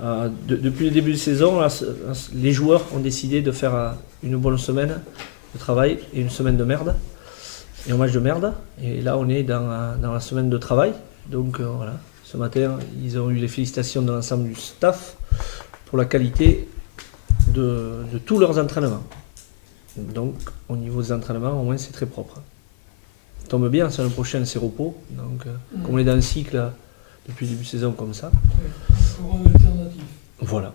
Depuis le début de saison, là, les joueurs ont décidé de faire une bonne semaine de travail et une semaine de merde. Et un match de merde. Et là, on est dans la semaine de travail. Donc voilà, ce matin, ils ont eu les félicitations de l'ensemble du staff pour la qualité de tous leurs entraînements. Donc au niveau des entraînements, au moins c'est très propre. Ça tombe bien, la semaine prochaine c'est repos. Donc comme on est dans un cycle depuis le début de saison comme ça. Encore une alternative. Voilà.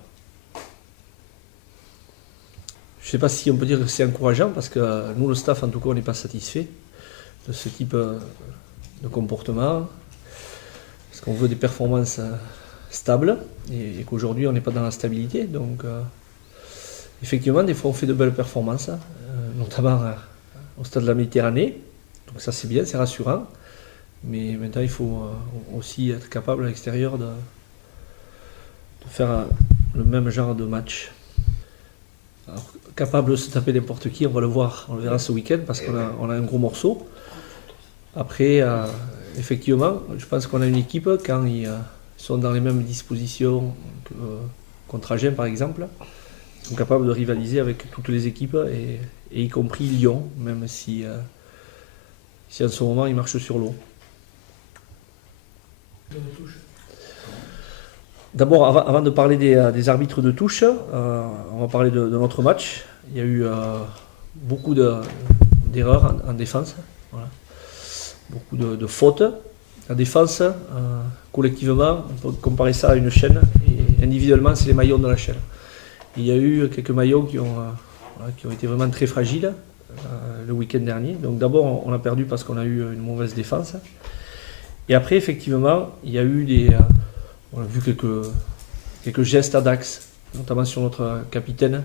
Je ne sais pas si on peut dire que c'est encourageant parce que nous, le staff, en tout cas, on n'est pas satisfait de ce type de comportement. Parce qu'on veut des performances stables et qu'aujourd'hui, on n'est pas dans la stabilité. Donc, effectivement, des fois, on fait de belles performances, notamment au stade de la Méditerranée. Donc, ça, c'est bien, c'est rassurant. Mais maintenant, il faut aussi être capable à l'extérieur de faire le même genre de match. Alors, capable de se taper n'importe qui, on va le voir, on le verra ce week-end parce qu'on a un gros morceau. Après, effectivement, je pense qu'on a une équipe, quand ils sont dans les mêmes dispositions contre Agen par exemple, ils sont capables de rivaliser avec toutes les équipes, et y compris Lyon, même si en ce moment ils marchent sur l'eau. D'abord, avant de parler des arbitres de touche, on va parler de notre match. Il y a eu beaucoup d'erreurs en défense. Voilà. Beaucoup de fautes. La défense, collectivement, on peut comparer ça à une chaîne. Et individuellement, c'est les maillons de la chaîne. Il y a eu quelques maillons qui ont été vraiment très fragiles le week-end dernier. Donc d'abord, on a perdu parce qu'on a eu une mauvaise défense. Et après, effectivement, il y a eu on a vu quelques gestes à Dax, notamment sur notre capitaine,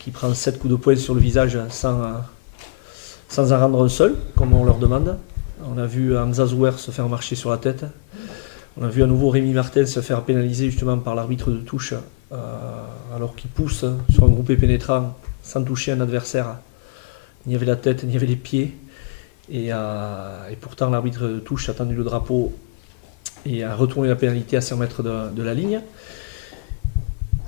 qui prend 7 coups de poing sur le visage sans en rendre un seul, comme on leur demande. On a vu Hamza Zouer se faire marcher sur la tête. On a vu à nouveau Rémi Martin se faire pénaliser justement par l'arbitre de touche, alors qu'il pousse sur un groupé pénétrant sans toucher un adversaire. Ni avait la tête, ni avait les pieds. Et pourtant l'arbitre de touche a tendu le drapeau et a retourné la pénalité à 100 mètres de la ligne.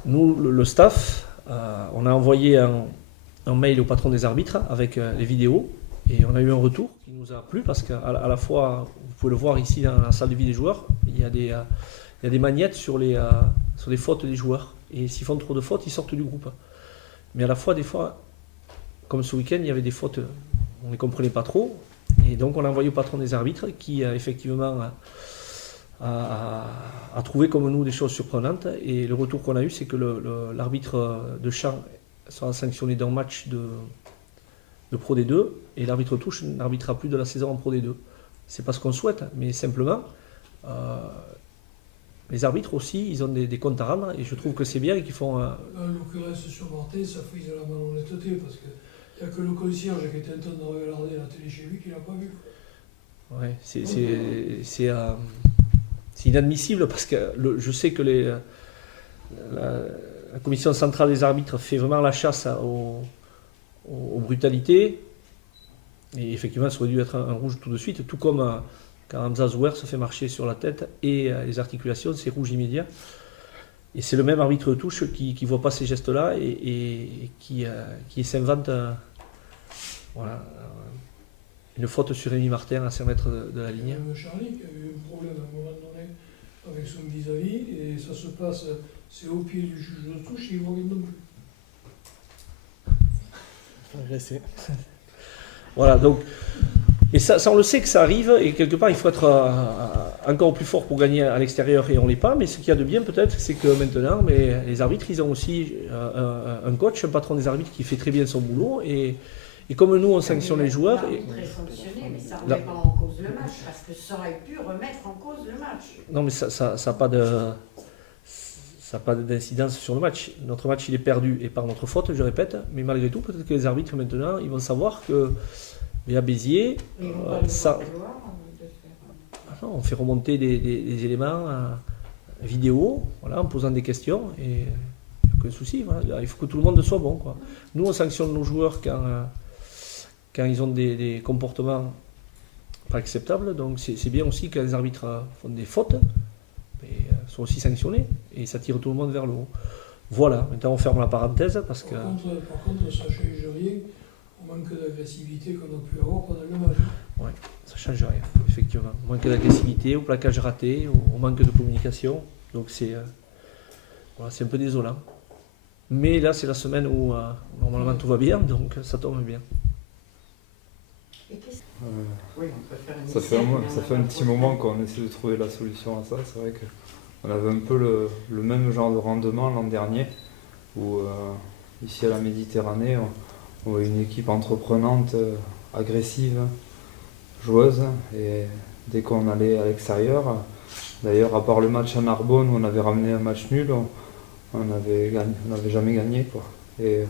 Nous, le staff, on a envoyé un mail au patron des arbitres avec les vidéos, et on a eu un retour qui nous a plu parce qu'à la fois, vous pouvez le voir ici dans la salle de vie des joueurs, il y a des magnettes sur les fautes des joueurs, et s'ils font trop de fautes, ils sortent du groupe. Mais à la fois, des fois, comme ce week-end, il y avait des fautes, on ne les comprenait pas trop, et donc on a envoyé au patron des arbitres qui effectivement a trouvé comme nous des choses surprenantes, et le retour qu'on a eu, c'est que l'arbitre de champ sera sanctionné d'un match de Pro D2, et l'arbitre touche n'arbitrera plus de la saison en Pro D2. C'est pas ce qu'on souhaite, mais simplement les arbitres aussi, ils ont des comptes à rendre, et je trouve que c'est bien qu'ils font... En l'occurrence sur Martin, ça frise la malhonnêteté, parce qu'il n'y a que le concierge qui est en train de regarder la télé chez lui qui l'a pas vu. Ouais, c'est inadmissible, parce que je sais que la commission centrale des arbitres fait vraiment la chasse aux brutalités, et effectivement ça aurait dû être un rouge tout de suite, tout comme quand Hamza Zouer se fait marcher sur la tête et les articulations, c'est rouge immédiat. Et c'est le même arbitre de touche qui ne voit pas ces gestes-là et qui s'invente une faute sur Rémi Martin à 5 mètres de la ligne. Il y a Charlie qui a eu un problème à un moment donné avec son vis-à-vis, et ça se passe, c'est au pied du juge de touche, et il ne voit rien non plus. Voilà, donc, et ça, on le sait que ça arrive, et quelque part il faut être encore plus fort pour gagner à l'extérieur, et on ne l'est pas, mais ce qu'il y a de bien peut-être, c'est que maintenant, les arbitres, ils ont aussi un coach, un patron des arbitres qui fait très bien son boulot, et comme nous on sanctionne les joueurs... L'arbitre est sanctionné, mais ça ne remet pas en cause le match, parce que ça aurait pu remettre en cause le match. Non, mais ça n'a pas d'incidence sur le match. Notre match, il est perdu, et par notre faute, je répète, mais malgré tout, peut-être que les arbitres, maintenant, ils vont savoir que à Béziers, on fait remonter des éléments vidéo, voilà, en posant des questions, et aucun souci, voilà. Il faut que tout le monde soit bon, quoi. Nous, on sanctionne nos joueurs quand ils ont des comportements pas acceptables, donc c'est bien aussi quand les arbitres font des fautes, mais sont aussi sanctionnés et ça tire tout le monde vers le haut. Voilà, maintenant on ferme la parenthèse parce que... Par contre, ça ne change rien au manque d'agressivité qu'on a pu avoir pendant le match. Ouais, ça change rien, effectivement. Au manque d'agressivité, au plaquage raté, au manque de communication. Donc c'est voilà, c'est un peu désolant. Mais là, c'est la semaine où normalement tout va bien, donc ça tombe bien. Et qu'est-ce- Euh, Oui, on peut faire une Ça fait, essai, mais on ça n'a fait pas un petit trop de moment temps. qu'on essaie de trouver la solution à ça. C'est vrai qu'on avait un peu le même genre de rendement l'an dernier, où ici à la Méditerranée, on voit une équipe entreprenante, agressive, joueuse, et dès qu'on allait à l'extérieur, d'ailleurs à part le match à Narbonne où on avait ramené un match nul, on n'avait jamais gagné, quoi. Et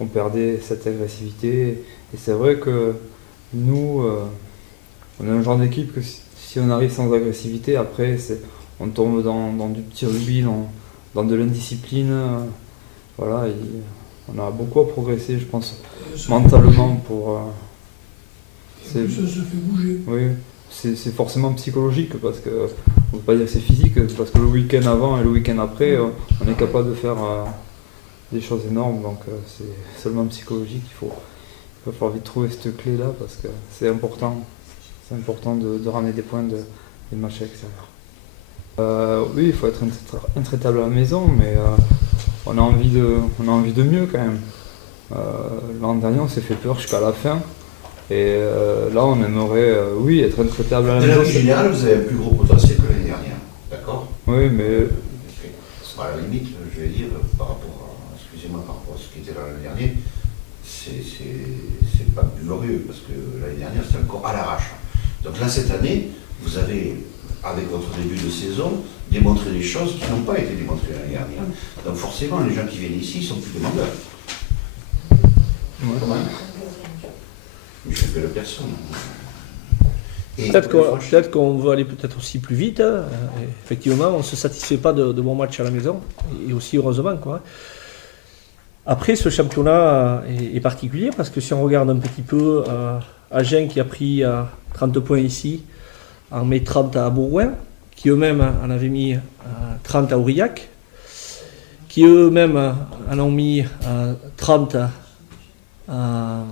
on perdait cette agressivité. Et c'est vrai que nous, on est un genre d'équipe que si on arrive sans agressivité, après on tombe dans du petit rugby, dans de l'indiscipline. Voilà, on a beaucoup à progresser, je pense, mentalement pour. Et en plus, ça se fait bouger. Oui, c'est forcément psychologique parce que on ne peut pas dire que c'est physique, parce que le week-end avant et le week-end après, on est capable de faire des choses énormes, donc c'est seulement psychologique. Il va falloir vite trouver cette clé-là parce que c'est important. C'est important de ramener des points des matchs extérieurs. Oui, il faut être intraitable à la maison, mais on a envie de mieux quand même. L'an dernier, on s'est fait peur jusqu'à la fin. Et là, on aimerait, oui, être intraitable à la De la maison. rue générale, vous avez un plus gros potentiel que l'année dernière. D'accord. Oui, mais À la limite, je vais dire, par rapport à ce qui était là l'année dernière, c'est pas plus glorieux, parce que l'année dernière, c'était encore à l'arrache. Donc là, cette année, vous avez, avec votre début de saison, démontré des choses qui n'ont pas été démontrées l'année dernière. Donc forcément, les gens qui viennent ici sont plus demandeurs. ouais. Comment Michel Belle-Personne. Et Peut-être qu'on veut aller peut-être aussi plus vite. Hein. Effectivement, on ne se satisfait pas de bons matchs à la maison, et aussi heureusement, quoi. Après, ce championnat est particulier parce que si on regarde un petit peu, Agen qui a pris 30 points ici, en met 30 à Bourgoin, qui eux-mêmes en avaient mis 30 à Aurillac, qui eux-mêmes en ont mis 30 à...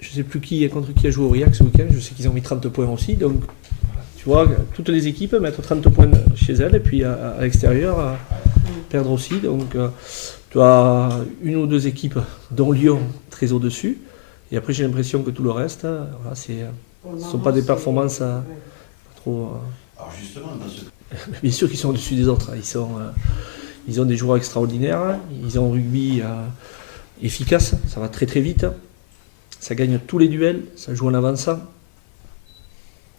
Je ne sais plus contre qui a joué Aurillac ce week-end, je sais qu'ils ont mis 30 points aussi, donc tu vois, toutes les équipes mettent 30 points chez elles, et puis à l'extérieur, perdre aussi, donc tu as une ou deux équipes, dont Lyon, très au-dessus, et après j'ai l'impression que tout le reste, voilà, ce ne sont pas des performances trop... alors justement, dans ce Bien sûr qu'ils sont au-dessus des autres, ils ont des joueurs extraordinaires, ils ont un rugby efficace, ça va très très vite, ça gagne tous les duels, ça joue en avançant.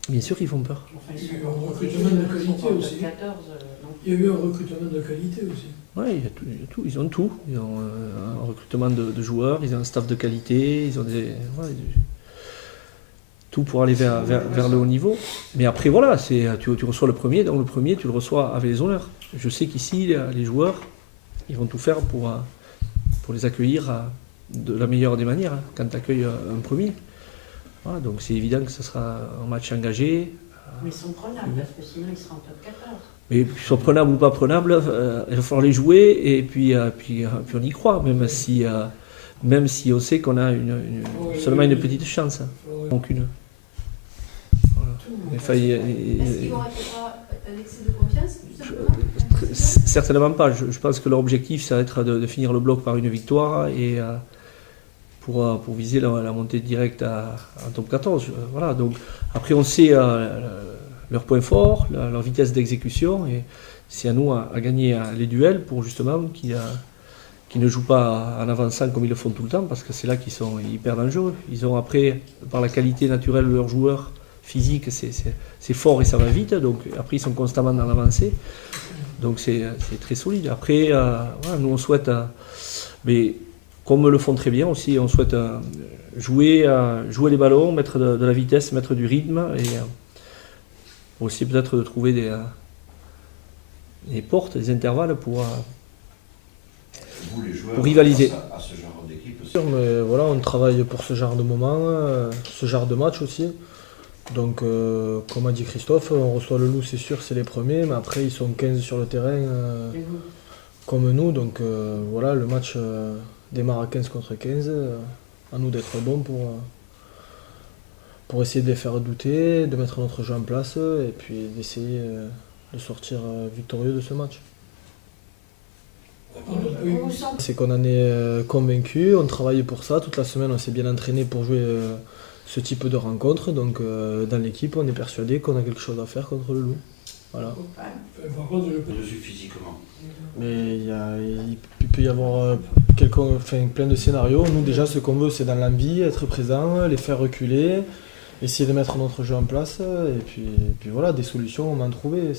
Bien sûr qu'ils font peur. Enfin, Il y a ils eu sont un pas recrutement protégés, de ils qualité sont pas aussi. de 14, non. Il y a eu un recrutement de qualité aussi. Oui, il y a tout, ils ont tout. Ils ont un recrutement de joueurs, ils ont un staff de qualité, ils ont tout pour aller vers le haut niveau. Mais après, voilà, tu reçois le premier, donc le premier, tu le reçois avec les honneurs. Je sais qu'ici, les joueurs, ils vont tout faire pour les accueillir de la meilleure des manières, hein, quand tu accueilles un premier. Voilà, donc c'est évident que ce sera un match engagé. Mais ils sont prenables, parce que sinon ils seront en top 14. Mais qu'ils soient prenables ou pas prenables, il va falloir les jouer et puis on y croit, même si on sait qu'on a seulement une petite chance. Donc une. Voilà. Est-ce qu'ils vont être pas un excès de confiance, tout simplement? Certainement pas. Je pense que leur objectif, ça va être de finir le bloc par une victoire et pour viser la montée directe en top 14. Voilà. Donc, après, on sait leurs points forts, leur vitesse d'exécution, et c'est à nous à gagner les duels pour justement qu'ils ne jouent pas en avançant comme ils le font tout le temps, parce que c'est là qu'ils sont hyper dangereux. Ils ont après, par la qualité naturelle de leurs joueurs physiques, c'est fort et ça va vite, donc après ils sont constamment dans l'avancée, donc c'est très solide. Après, voilà, nous on souhaite, mais comme le font très bien aussi, on souhaite jouer les ballons, mettre de la vitesse, mettre du rythme, et aussi peut-être de trouver des portes, des intervalles pour vous, les joueurs, pour rivaliser. face à ce genre d'équipe aussi. Mais voilà, on travaille pour ce genre de moment, ce genre de match aussi. Donc, comme a dit Christophe, on reçoit le Loup, c'est sûr, c'est les premiers, mais après, ils sont 15 sur le terrain, comme nous. Donc, voilà, le match démarre à 15 contre 15. À nous d'être bons pour essayer de les faire douter, de mettre notre jeu en place et puis d'essayer de sortir victorieux de ce match. Vous sentez C'est qu'on en est convaincu, on travaille pour ça. Toute la semaine, on s'est bien entraîné pour jouer ce type de rencontre. Donc, dans l'équipe, on est persuadé qu'on a quelque chose à faire contre le Loup. Voilà. Par contre, Je suis physiquement. Mais il peut y avoir plein de scénarios. Nous, déjà, ce qu'on veut, c'est dans l'envie, être présent, les faire reculer, essayer de mettre notre jeu en place. Et puis voilà, des solutions, on va en trouver.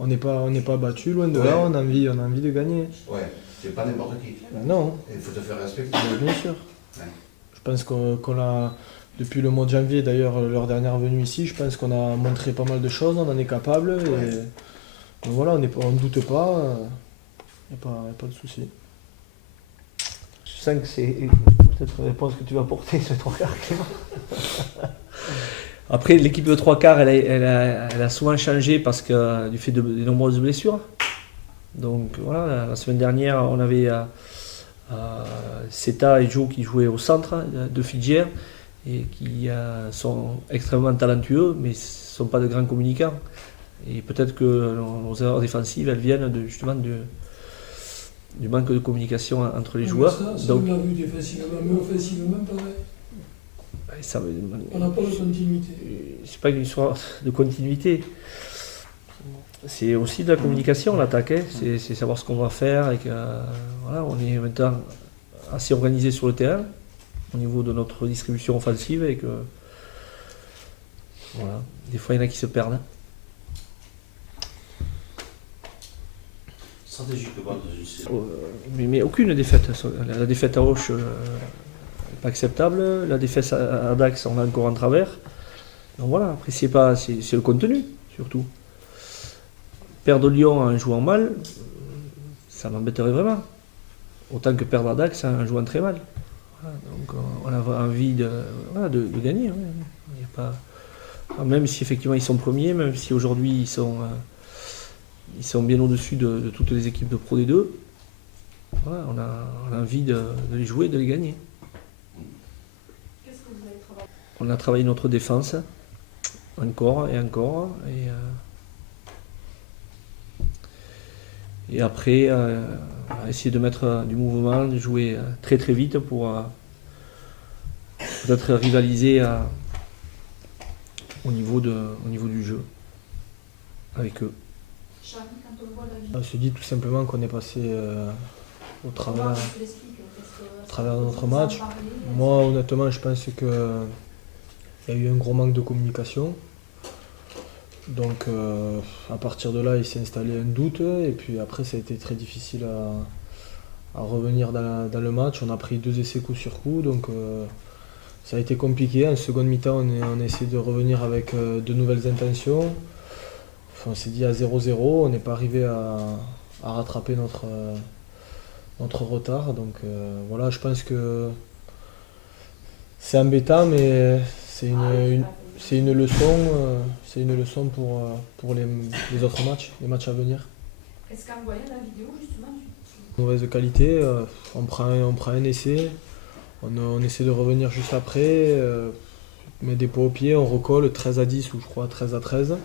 On n'est pas battu, loin de là, on a envie de gagner. Ouais, c'est pas n'importe qui. Ben non, Il faut te faire respecter. bien sûr. Ouais. Je pense qu'on a, depuis le mois de janvier, d'ailleurs, leur dernière venue ici, je pense qu'on a montré pas mal de choses, on en est capable. Et donc voilà, on ne doute pas. Il n'y a pas de souci. Je sens que c'est peut-être une réponse que tu vas apporter sur les trois quarts, Clément. Après, l'équipe de trois quarts, elle a souvent changé parce que du fait des nombreuses blessures. Donc voilà, la semaine dernière, on avait Seta et Joe qui jouaient au centre de Fidjière et qui sont extrêmement talentueux, mais ne sont pas de grands communicants. Et peut-être que nos erreurs défensives, elles viennent justement du manque de communication entre les joueurs. Ça, Donc, on l'a vu défensivement, mais offensivement, pareil. On n'a pas de continuité. C'est pas une histoire de continuité. C'est aussi de la communication, l'attaque. Hein. C'est savoir ce qu'on va faire. Et que, voilà, on est maintenant assez organisé sur le terrain au niveau de notre distribution offensive. Et que, voilà, des fois, il y en a qui se perdent. Stratégiquement, dans une saison. Mais aucune défaite. La défaite à Auch n'est pas acceptable. La défaite à Dax, on a encore en travers. Donc voilà, après, c'est le contenu, surtout. Perdre Lyon en jouant mal, ça m'embêterait vraiment. Autant que perdre à Dax en jouant très mal. Voilà, donc on a envie de gagner. Ouais. Il y a pas... Même si effectivement ils sont premiers, même si aujourd'hui ils sont bien au-dessus de toutes les équipes de Pro D2, voilà, on a envie de les jouer, de les gagner. Qu'est-ce que vous avez travaillé? On a travaillé notre défense, encore et encore. Et après, on a essayé de mettre du mouvement, de jouer très très vite pour peut-être rivaliser au niveau du jeu avec eux. Charlie, quand on voit la vie, On se dit tout simplement qu'on est passé au travers de notre match. Moi, honnêtement, je pense qu'il y a eu un gros manque de communication. Donc, à partir de là, il s'est installé un doute. Et puis après, ça a été très difficile à revenir dans le match. On a pris 2 essais coup sur coup. Donc, ça a été compliqué. En seconde mi-temps, on a essayé de revenir avec de nouvelles intentions. Enfin, on s'est dit à 0-0. On n'est pas arrivé à rattraper notre retard. Donc, voilà, je pense que c'est embêtant, mais c'est une leçon pour les autres matchs, les matchs à venir. est-ce qu'en voyant la vidéo, justement, Mauvaise qualité, on prend un essai, on essaie de revenir juste après, on met des pots au pied, on recolle 13-10 ou je crois 13-13.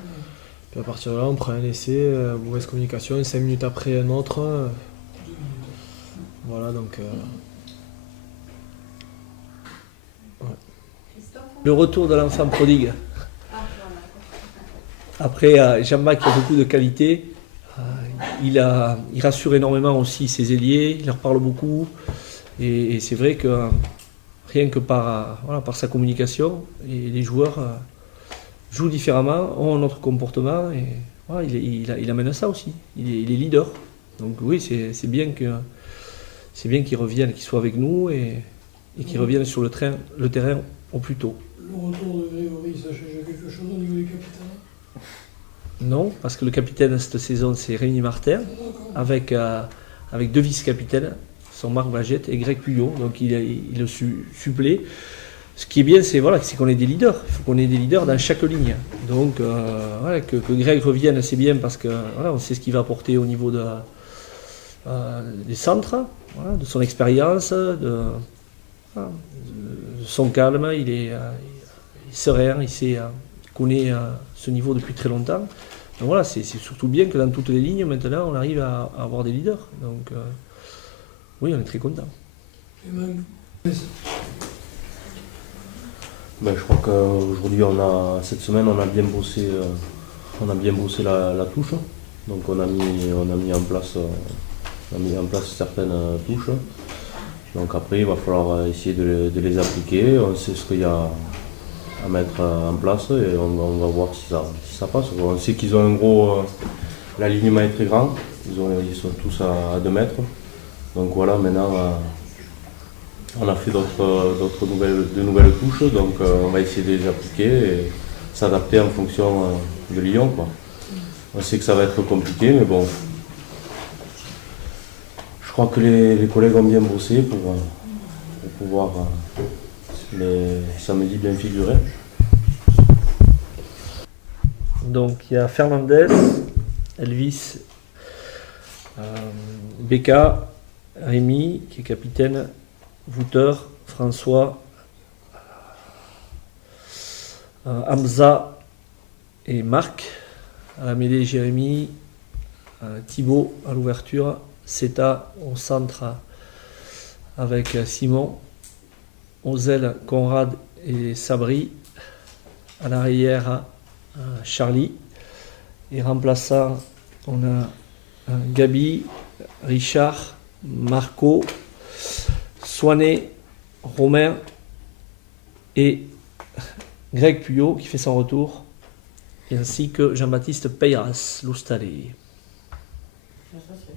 Puis à partir de là, on prend un essai, mauvaise communication, 5 minutes après un autre. Voilà, donc... Christophe? Le retour de l'enfant prodigue. Ah, voilà. Après, Jean-Marc a beaucoup de qualités. Il rassure énormément aussi ses ailiers, il leur parle beaucoup. Et c'est vrai que rien que par sa communication, et les joueurs jouent différemment, ont un autre comportement. Et voilà, il amène ça aussi. Il est leader. Donc oui, c'est bien qu'il revienne, qu'il soit avec nous et qu'il revienne sur le terrain au plus tôt. Le retour de Grégory, ça change quelque chose au niveau du capitaine? Non, parce que le capitaine cette saison, c'est Rémi Martin, avec 2 vice-capitaines, sont Marc Bagette et Greg Puyot. Donc il le supplée. Ce qui est bien, c'est qu'on ait des leaders. Il faut qu'on ait des leaders dans chaque ligne. Donc, voilà, que Greg revienne, c'est bien parce que voilà, on sait ce qu'il va apporter au niveau des centres, voilà, de son expérience, de son calme. Il est serein, il connaît ce niveau depuis très longtemps. Donc voilà, c'est surtout bien que dans toutes les lignes, maintenant, on arrive à avoir des leaders. Donc, oui, on est très content. Et même, Ben, je crois qu'aujourd'hui, cette semaine, on a bien bossé la touche. Donc on a mis en place certaines touches. Donc après, il va falloir essayer de les appliquer. On sait ce qu'il y a à mettre en place et on va voir si ça passe. On sait qu'ils ont l'alignement est très grand. Ils sont tous à 2 mètres. Donc voilà, maintenant. On a fait de nouvelles touches, donc on va essayer de les appliquer et s'adapter en fonction de Lyon, quoi. On sait que ça va être compliqué, mais bon. Je crois que les collègues ont bien bossé pour pouvoir les samedis bien figurer. Donc il y a Fernandez, Elvis, Becca, Rémi qui est capitaine, Vouteur, François, Hamza et Marc. À la mêlée, Jérémy, Thibaut à l'ouverture, Seta au centre avec Simon, aux ailes, Conrad et Sabri. À l'arrière, Charlie. Et remplaçant, on a Gabi, Richard, Marco, Soinet, Romain et Greg Puyot qui fait son retour, ainsi que Jean-Baptiste Peyras, l'Oustalé.